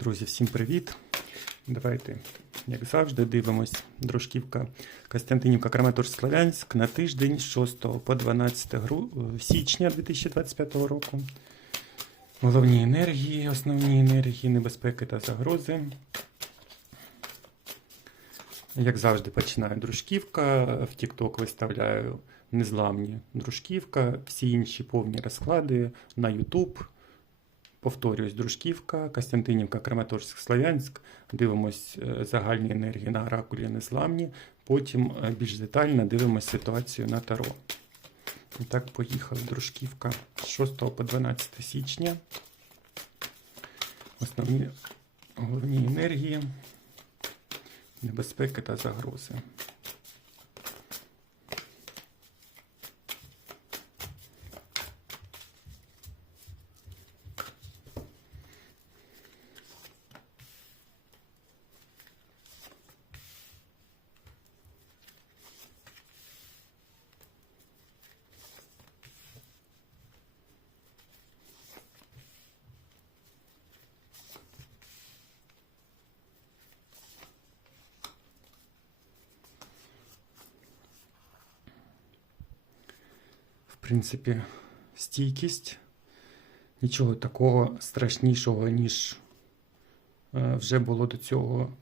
Друзі, всім привіт! Давайте, як завжди, дивимось Дружківка Костянтинівка Краматорськ Славянськ на тиждень з 6 по 12 гру... е, січня 2025 року. Головні енергії, основні енергії, небезпеки та загрози. Як завжди, починаю Дружківка. В TikTok виставляю незламні Дружківка, всі інші повні розклади на YouTube. Повторюсь, Дружківка, Костянтинівка, Краматорськ, Славянськ. Дивимось е, загальні енергії на оракулі незламні. Потім е, більш детально дивимось ситуацію на Таро. І так, поїхали. Дружківка з 6 по 12 січня. Основні головні енергії, небезпеки та загрози. Принципі, стійкість. Нічого такого страшнішого, ніж е, вже було до цього,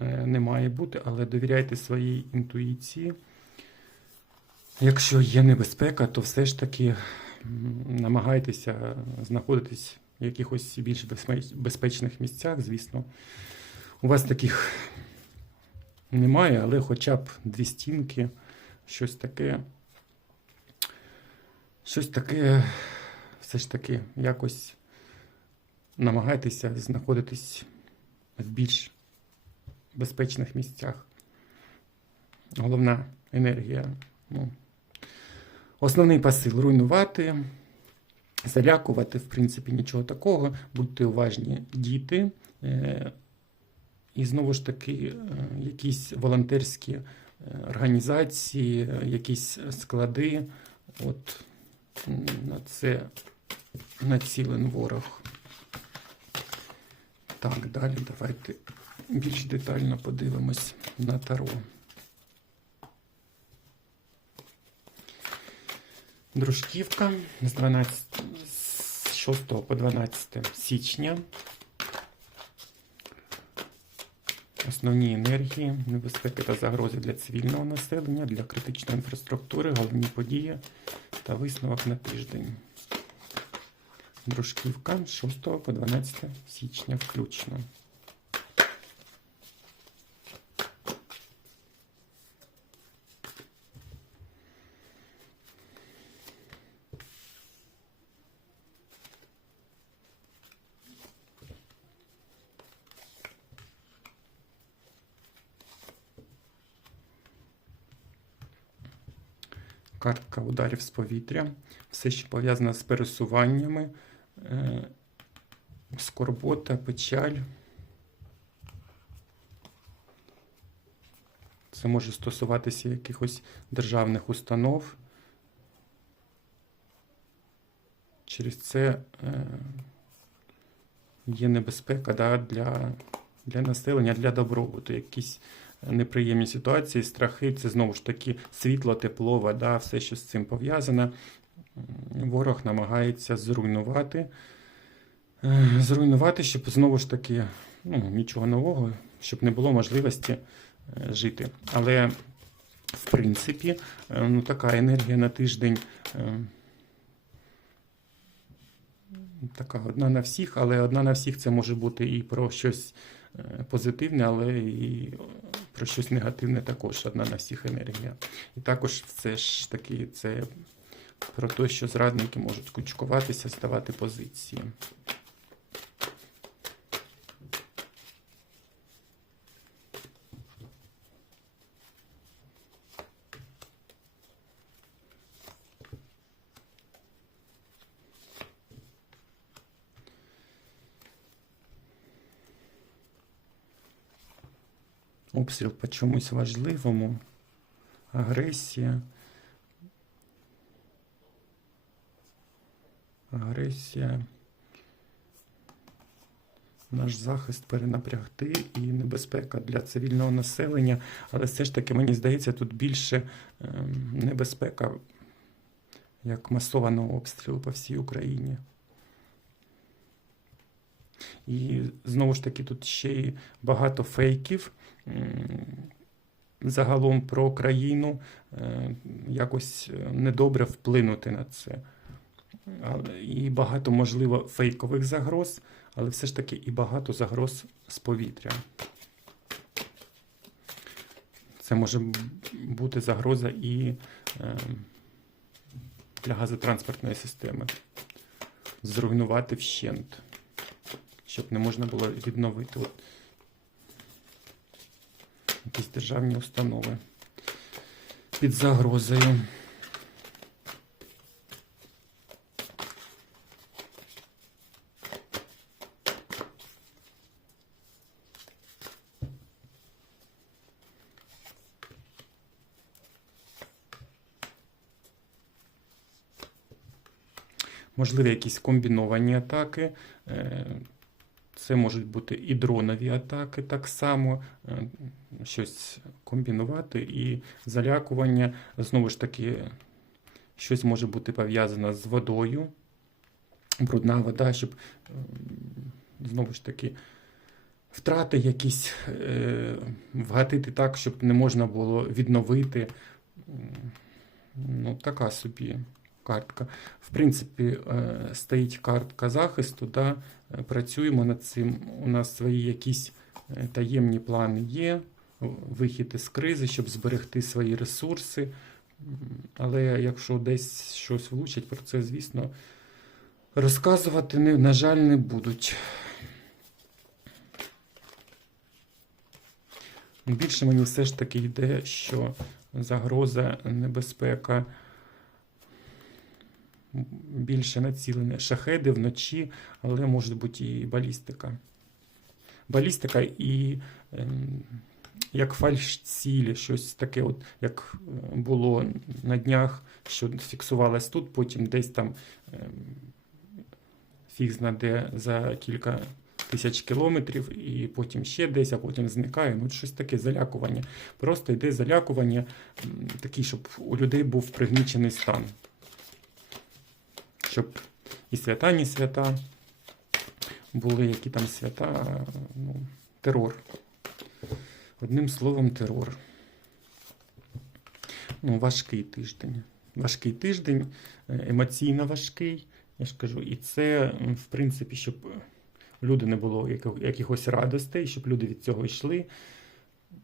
е, не має бути, але довіряйте своїй інтуїції. Якщо є небезпека, то все ж таки намагайтеся знаходитись в якихось більш безпечних місцях, звісно. У вас таких немає, але хоча б дві стінки, щось таке. Щось таке, все ж таки, якось намагайтеся знаходитись в більш безпечних місцях. Головна енергія. Ну, основний посил руйнувати, залякувати, в принципі, нічого такого. Будьте уважні, діти. Е, і знову ж таки, е, якісь волонтерські е, організації, якісь склади. От на це націлен ворог. Так, далі давайте більш детально подивимось на Таро. Дружківка з 12, з 6 по 12 січня. Основні енергії, небезпеки та загрози для цивільного населення, для критичної інфраструктури, головні події та висновок на тиждень. Дружківка з 6 по 12 січня включно. Картка ударів з повітря. Все, що пов'язане з пересуваннями, е, скорбота, печаль. Це може стосуватися якихось державних установ. Через це е, є небезпека да, для, для населення, для добробуту. Якісь неприємні ситуації, страхи, це знову ж таки світло, тепло, вода, все, що з цим пов'язане. Ворог намагається зруйнувати. Е, Зруйнувати, щоб знову ж таки ну, нічого нового, щоб не було можливості е, жити. Але, в принципі, е, ну, така енергія на тиждень. Така одна на всіх, але одна на всіх це може бути і про щось позитивне, але і про щось негативне також одна на всіх енергія. І також все ж таки це про те, що зрадники можуть кучкуватися, здавати позиції. Обстріл по чомусь важливому, агресія. Агресія. наш захист перенапрягти і небезпека для цивільного населення. Але все ж таки, мені здається, тут більше ем, небезпека як масованого обстрілу по всій Україні. І знову ж таки, тут ще й багато фейків. Загалом про країну е, якось е, недобре вплинути на це. І багато, можливо, фейкових загроз, але все ж таки і багато загроз з повітря. Це може бути загроза і е, для газотранспортної системи. Зруйнувати вщент, щоб не можна було відновити от, якісь державні установи під загрозою. Можливі якісь комбіновані атаки. Е, Це можуть бути і дронові атаки так само, е, щось комбінувати, і залякування. Знову ж таки, щось може бути пов'язане з водою, брудна вода, щоб ем, знову ж таки втрати якісь е, вгатити так, щоб не можна було відновити. Ну, така собі картка. В принципі, е, стоїть картка захисту, да, е, працюємо над цим. У нас свої якісь е, таємні плани є, вихід із кризи, щоб зберегти свої ресурси. Але якщо десь щось влучить, про це, звісно, розказувати, на жаль, не будуть. Більше мені все ж таки йде, що загроза, небезпека більше націлені шахеди вночі, але може бути і балістика. Балістика і ем, як фальш-цілі, щось таке, от, як е, було на днях, що фіксувалось тут, потім десь там ем, фіг знаде за кілька тисяч кілометрів, і потім ще десь, а потім зникає. Ну, щось таке залякування. Просто йде залякування, такий, щоб у людей був пригнічений стан. Щоб і свята, ні свята були, які там свята, ну, терор. Одним словом, терор. Ну, важкий тиждень. Важкий тиждень, е, емоційно важкий, я ж кажу, і це, в принципі, щоб люди не було якихось радостей, щоб люди від цього йшли.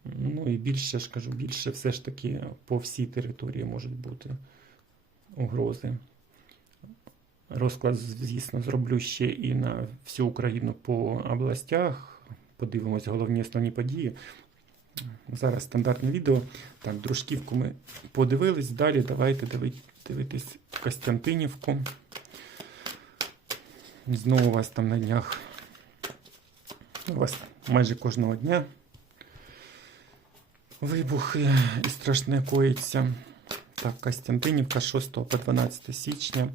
Ну і більше, ж кажу, більше все ж таки по всій території можуть бути угрози. Розклад, звісно, зроблю ще і на всю Україну по областях. Подивимось головні основні події. Зараз стандартне відео. Так, дружківку ми подивились. Далі давайте диви- дивитись Костянтинівку. Знову у вас там на днях. У вас майже кожного дня вибухи і страшне коїться. Так, Костянтинівка 6 по 12 січня.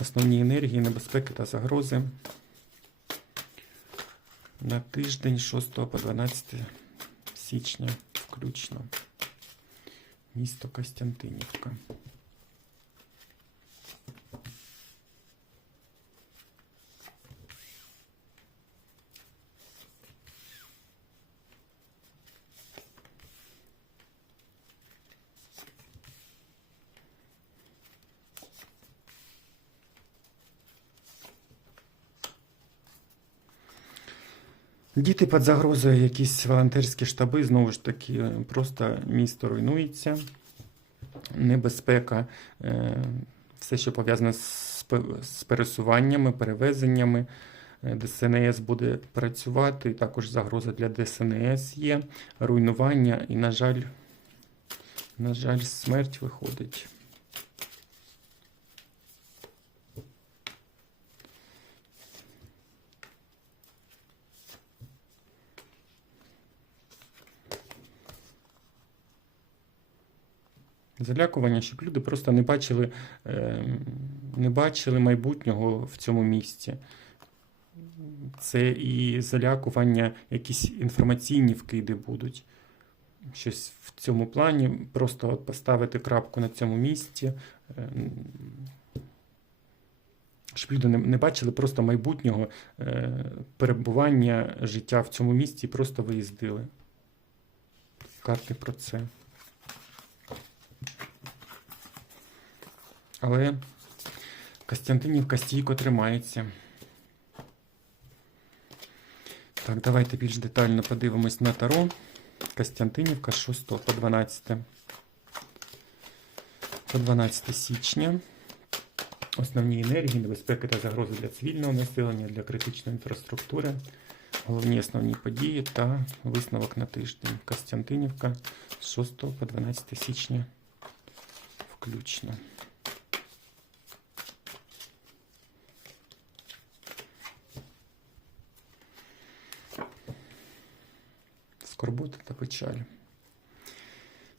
Основні енергії, небезпеки та загрози. На тиждень 6 по 12 січня включно. Місто Костянтинівка. Діти під загрозою, якісь волонтерські штаби, знову ж таки, просто місто руйнується. Небезпека, е, все, що пов'язане з пересуваннями, перевезеннями. Е, ДСНС буде працювати, також загроза для ДСНС є, руйнування і, на жаль, на жаль, смерть виходить. Залякування, щоб люди просто не бачили, е, не бачили майбутнього в цьому місці. це і залякування, якісь інформаційні вкиди будуть. Щось в цьому плані. Просто от поставити крапку на цьому місці. е, Щоб люди не, бачили просто майбутнього е, перебування життя в цьому місці і просто виїздили. Карти про це. Але Костянтинівка стійко тримається. Так, давайте більш детально подивимось на Таро. Костянтинівка з 6 по 12. По 12 січня. Основні енергії, небезпеки та загрози для цивільного населення, для критичної інфраструктури, головні основні події та висновок на тиждень. Костянтинівка з 6 по 12 січня включно. Скорбота та печаль.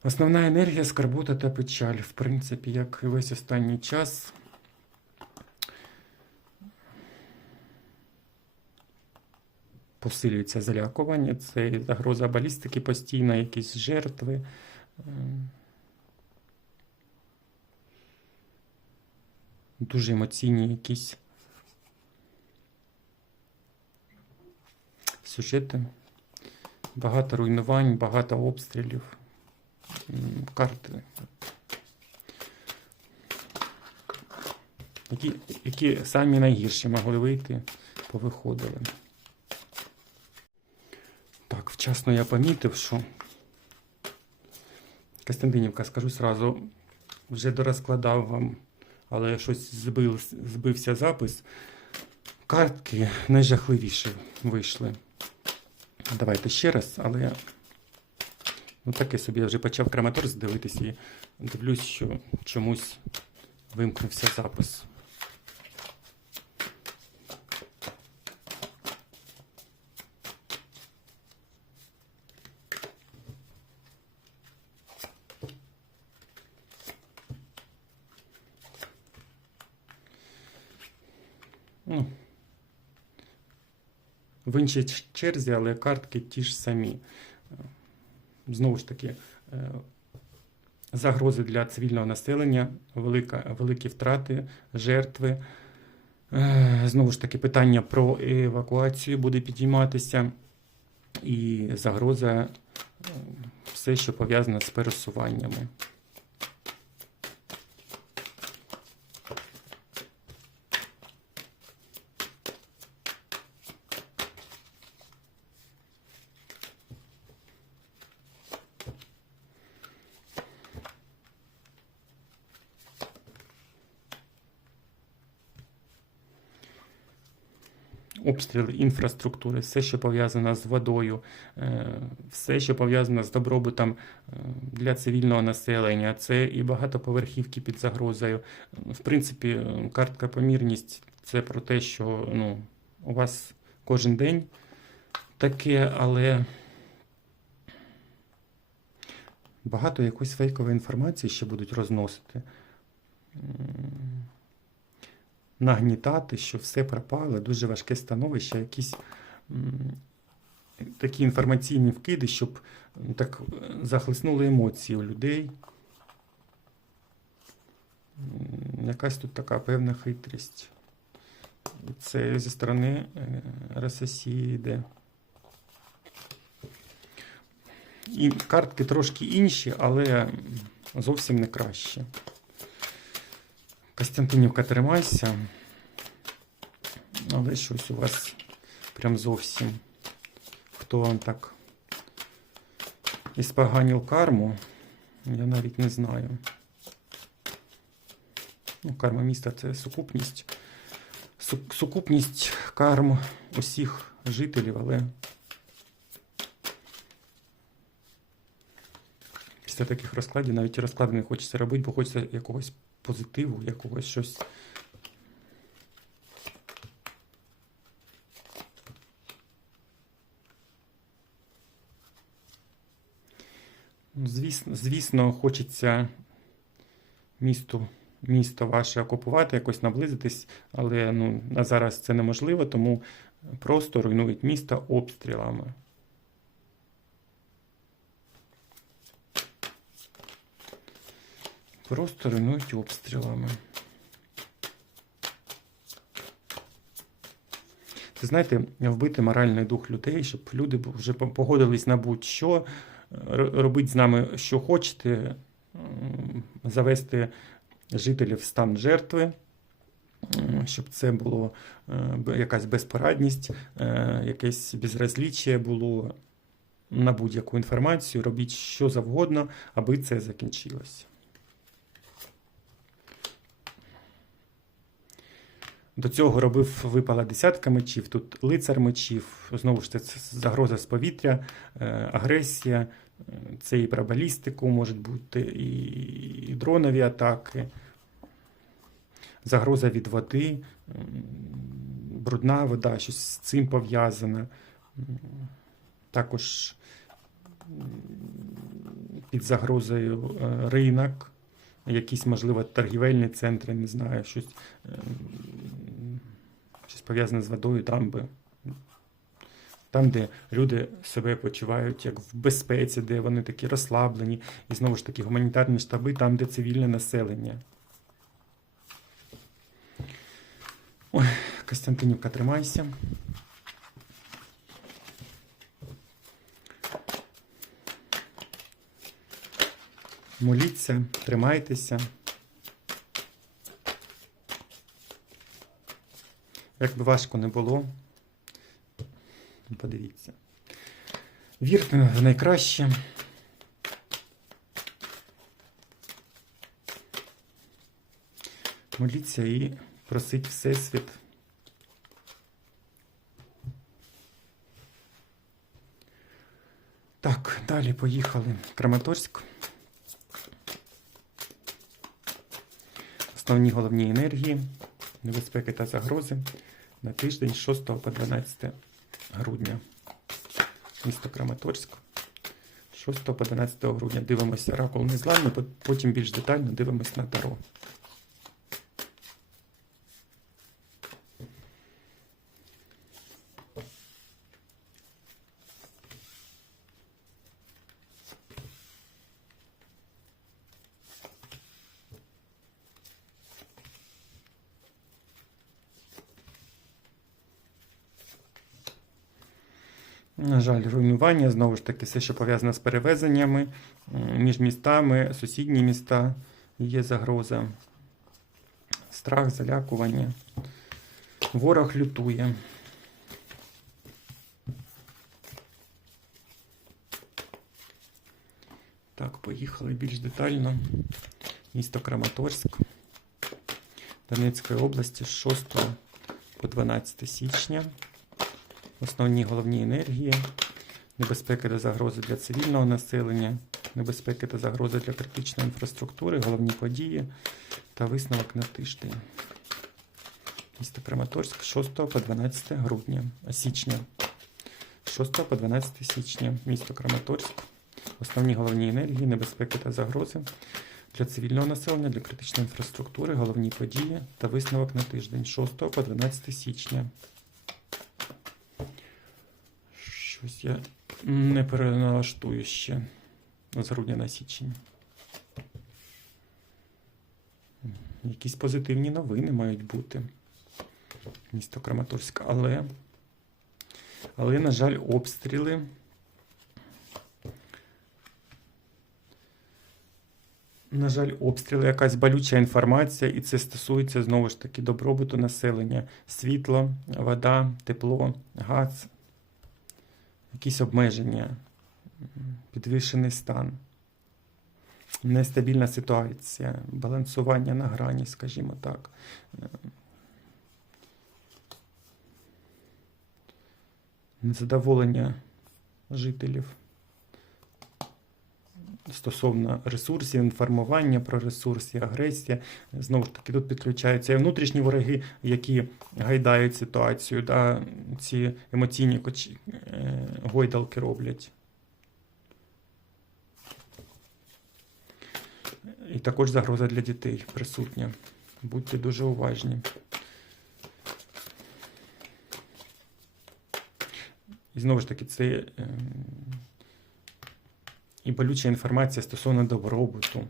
Основна енергія скорбота та печаль. В принципі, як і весь останній час. Посилюється залякування, це загроза балістики постійна, якісь жертви. Ем, Дуже емоційні якісь сюжети. Багато руйнувань, багато обстрілів. Карти. Які, які самі найгірші могли вийти, повиходили. Так, вчасно я помітив, що Костянтинівка, скажу сразу, вже дорозкладав вам, але щось збив, збився запис. Картки найжахливіші вийшли. Давайте ще раз, але ну, таке собі я вже почав краматорс дивитися і дивлюсь, що чомусь вимкнувся запис. Ну, в іншій черзі, але картки ті ж самі. Е, Знову ж таки, е, загрози для цивільного населення, велика, великі втрати, жертви. Е, Знову ж таки, питання про евакуацію буде підійматися, і загроза все, що пов'язане з пересуваннями. Обстріли інфраструктури, все, що пов'язано з водою, е, все, що пов'язано з добробутом е, для цивільного населення, це і багатоповерхівки під загрозою. В принципі, е, картка помірність це про те, що ну, у вас кожен день таке, але багато якоїсь фейкової інформації ще будуть розносити. Нагнітати, що все пропало, дуже важке становище, якісь такі інформаційні вкиди, щоб так захлеснули емоції у людей. Якась тут така певна хитрість. Це зі сторони е, РССІ йде. І картки трошки інші, але зовсім не кращі. Костянтинівка, тримайся. Але щось у вас прям зовсім. Хто вам так іспоганив карму, я навіть не знаю. Ну, карма міста це сукупність. Сукупність карм усіх жителів, але після таких розкладів навіть і розклади не хочеться робити, бо хочеться якогось позитиву, якогось щось. Ну, Звісно, звісно, хочеться місту, місто ваше окупувати, якось наблизитись, але ну, на зараз це неможливо, тому просто руйнують місто обстрілами. Просто руйнують обстрілами. Це знаєте, вбити моральний дух людей, щоб люди вже погодились на будь-що, робити з нами, що хочете, завести жителів в стан жертви, щоб це було е, якась безпорадність, е, якесь безразліччя було на будь-яку інформацію, робіть що завгодно, аби це закінчилось. До цього робив випала десятка мечів, тут лицар мечів, знову ж це загроза з повітря, е, агресія, е, це і про балістику, можуть бути і, дронові атаки, загроза від води, брудна вода, щось з цим пов'язане. Також під загрозою е, ринок, якісь, можливо, торгівельні центри, не знаю, щось, е, м, щось пов'язане з водою, дамби. Там, де люди себе почувають як в безпеці, де вони такі розслаблені, і знову ж таки гуманітарні штаби, там, де цивільне населення. Ой, Костянтинівка, тримайся. Моліться, тримайтеся. Як би важко не було, подивіться. Вірте в найкраще. Моліться і просить Всесвіт. Так, далі поїхали. Краматорськ. Основні головні енергії, небезпеки та загрози на тиждень з 6 по 12 грудня. Місто Краматорськ. 6 по 12 грудня дивимося ракул незламний, пот- потім більш детально дивимося на Таро. На жаль, руйнування, знову ж таки, все, що пов'язане з перевезеннями між містами, сусідні міста є загроза. Страх, залякування. Ворог лютує. Так, поїхали більш детально. Місто Краматорськ Донецької області з 6 по 12 січня. Основні головні енергії, небезпеки та загрози для цивільного населення, небезпеки та загрози для критичної інфраструктури, головні події та висновок на тиждень. Місто Краматорськ 6 по 12 грудня, січня. 6 по 12 січня. Місто Краматорськ. Основні головні енергії, небезпеки та загрози для цивільного населення, для критичної інфраструктури, головні події та висновок на тиждень. 6 по 12 січня. Щось я не переналаштую ще з грудня на. Якісь позитивні новини мають бути. Місто Краматорськ. Але, але, на жаль, обстріли. На жаль, обстріли, якась болюча інформація, і це стосується знову ж таки добробуту населення: світло, вода, тепло, газ якісь обмеження, підвищений стан, нестабільна ситуація, балансування на грані, скажімо так. Незадоволення жителів стосовно ресурсів, інформування про ресурси, агресія. Знову ж таки, тут підключаються і внутрішні вороги, які гайдають ситуацію, да, ці емоційні е, гойдалки роблять. І також загроза для дітей присутня. Будьте дуже уважні. І знову ж таки, це е, і болюча інформація стосовно добробуту.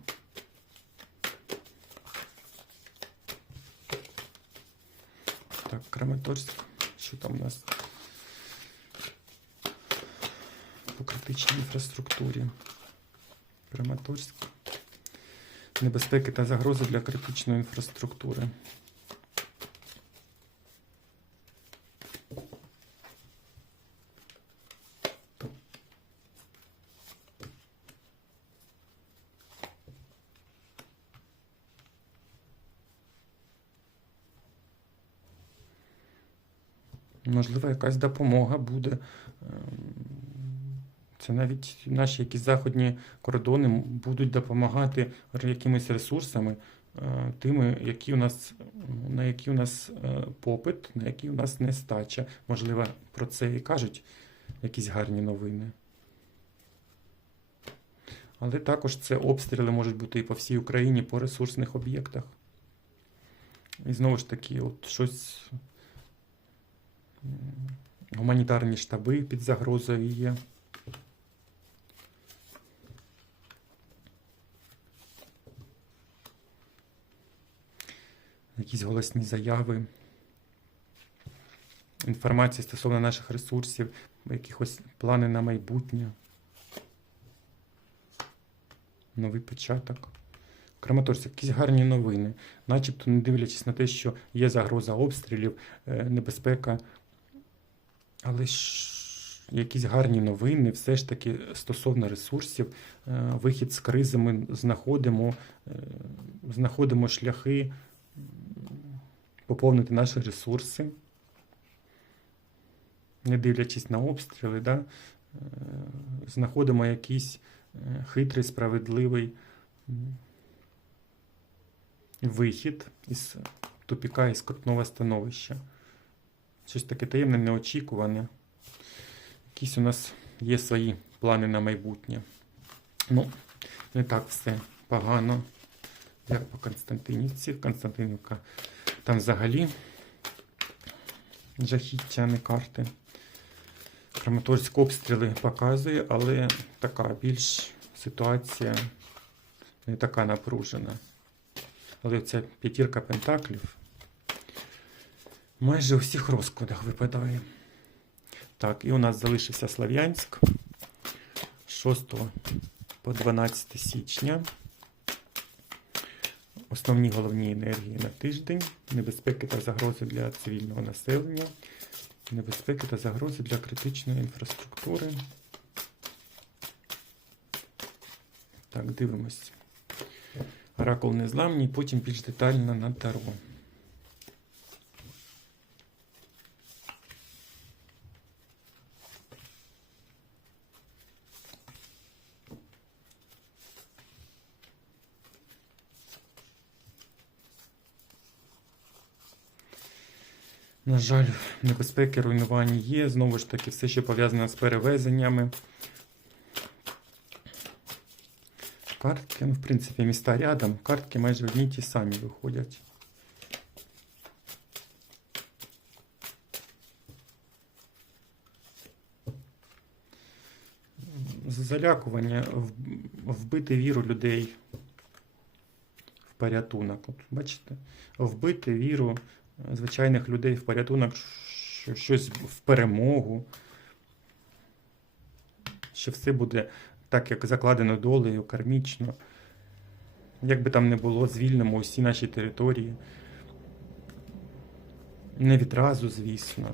Так, Краматорськ. Що там у нас? По критичній інфраструктурі. Краматорськ. Небезпеки та загрози для критичної інфраструктури. Можливо, якась допомога буде. Ем, Це навіть наші якісь заходні кордони будуть допомагати якимись ресурсами, е, тими, які у нас, на які у нас е, попит, на які у нас нестача. Можливо, про це і кажуть якісь гарні новини. Але також це обстріли можуть бути і по всій Україні по ресурсних об'єктах. І знову ж таки, от щось гуманітарні штаби під загрозою є. Якісь голосні заяви, інформація стосовно наших ресурсів, якихось плани на майбутнє. Новий початок. Краматорськ, якісь гарні новини, начебто, не дивлячись на те, що є загроза обстрілів, е, небезпека, але ж якісь гарні новини, все ж таки стосовно ресурсів, е, вихід з кризи ми знаходимо, е, знаходимо шляхи поповнити наші ресурси, не дивлячись на обстріли, да? е, знаходимо якийсь хитрий, справедливий вихід із тупіка, із крутного становища. Щось таке таємне, неочікуване. Якісь у нас є свої плани на майбутнє. Ну, не так все погано, як по Константинівці. Константинівка там взагалі жахіття, не карти. Краматорськ обстріли показує, але така більш ситуація не така напружена. Але ця п'ятірка пентаклів майже у всіх розкладах випадає. Так, і у нас залишився Слов'янськ 6 по 12 січня. Основні головні енергії на тиждень, небезпеки та загрози для цивільного населення, небезпеки та загрози для критичної інфраструктури. Так, дивимось. Оракул незламний, потім більш детально на Таро. На жаль, небезпеки руйнування є. Знову ж таки, все, що пов'язане з перевезеннями. Картки, ну, в принципі, міста рядом. Картки майже одні ті самі виходять. Залякування, вбити віру людей в порятунок. От, бачите? Вбити віру звичайних людей в порятунок, що щось в перемогу. Що все буде так, як закладено долею, кармічно. Як би там не було, звільнимо усі наші території. Не відразу, звісно.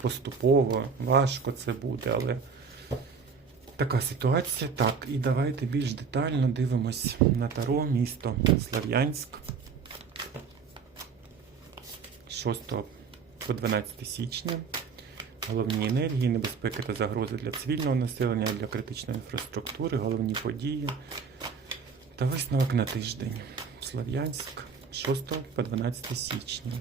Поступово, важко це буде, але така ситуація. Так, і давайте більш детально дивимось на Таро, місто Слав'янськ. 6 по 12 січня. Головні енергії, небезпеки та загрози для цивільного населення, для критичної інфраструктури, головні події та висновок на тиждень. Слов'янськ 6 по 12 січня.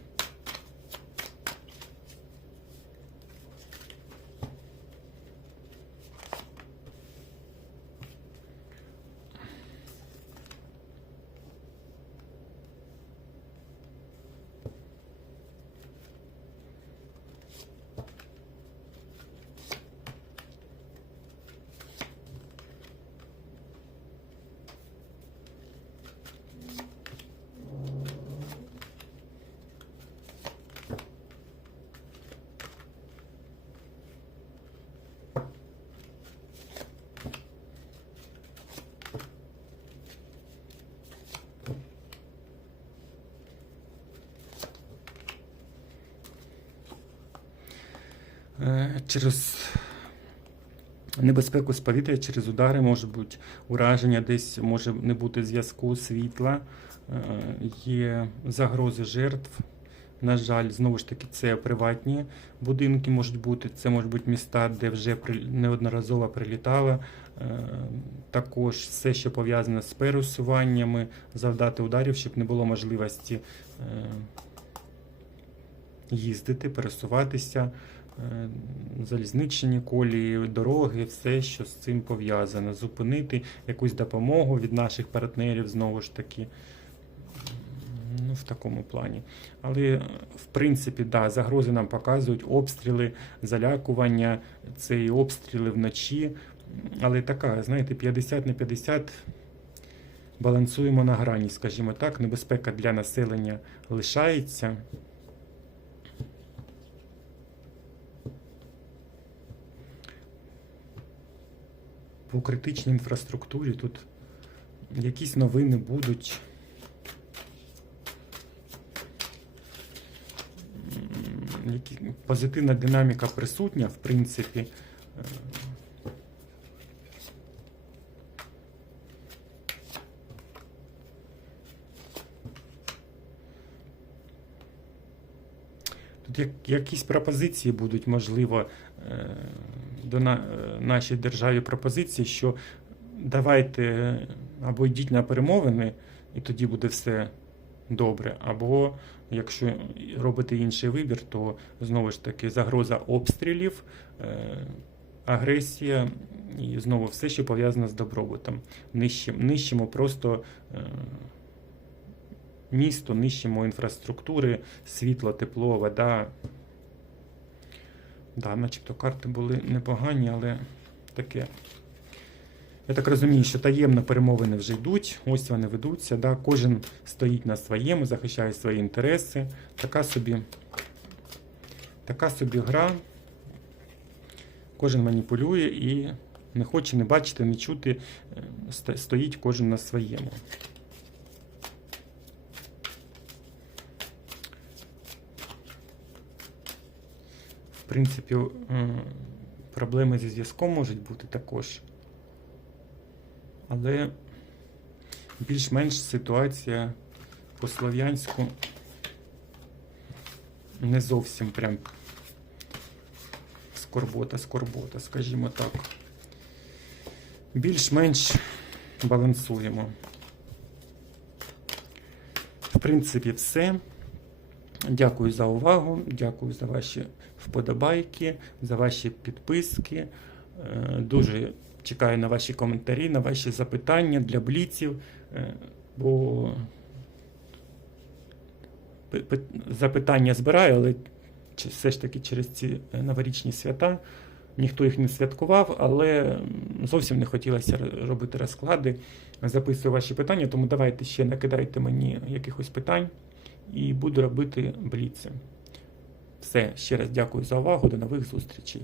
Через небезпеку з повітря, через удари може бути ураження, десь може не бути зв'язку світла, е, є загрози жертв. На жаль, знову ж таки, це приватні будинки можуть бути, це можуть бути міста, де вже неодноразово прилітало. Е, Також все, що пов'язане з пересуваннями, завдати ударів, щоб не було можливості е, їздити, пересуватися, е, залізничні колії, дороги, все, що з цим пов'язано. Зупинити якусь допомогу від наших партнерів, знову ж таки. Ну, в такому плані. Але, е, в принципі, да, загрози нам показують обстріли, залякування, це і обстріли вночі. Але така, знаєте, 50 на 50 балансуємо на грані, скажімо так. Небезпека для населення лишається. По критичній інфраструктурі тут якісь новини будуть. Позитивна динаміка присутня, в принципі. Е, Тут як, якісь пропозиції будуть, можливо, е, до на, е, нашій державі пропозиції, що давайте е, або йдіть на перемовини, і тоді буде все добре. Або якщо робити інший вибір, то знову ж таки загроза обстрілів, е, агресія і знову все, що пов'язане з добробутом. Нищимо, нищимо просто місто, нищимо інфраструктури, світло, тепло, вода. Да, начебто карти були непогані, але таке. Я так розумію, що таємно перемовини вже йдуть, ось вони ведуться. Да? Кожен стоїть на своєму, захищає свої інтереси. Така собі, така собі гра. Кожен маніпулює і не хоче не бачити, не чути, е, стоїть кожен на своєму. Принципі, проблеми зі зв'язком можуть бути також. Але більш-менш ситуація по Слов'янську не зовсім прям скорбота, скорбота, скажімо так. Більш-менш балансуємо. В принципі, все. Дякую за увагу, дякую за ваші вподобайки, за ваші підписки. Е, Дуже чекаю на ваші коментарі, на ваші запитання для бліців, е, бо пи- пи- запитання збираю, але все ж таки через ці е, новорічні свята ніхто їх не святкував, але зовсім не хотілося робити розклади. Записую ваші питання, тому давайте ще накидайте мені якихось питань і буду робити бліци. Все, ще раз дякую за увагу. До нових зустрічей.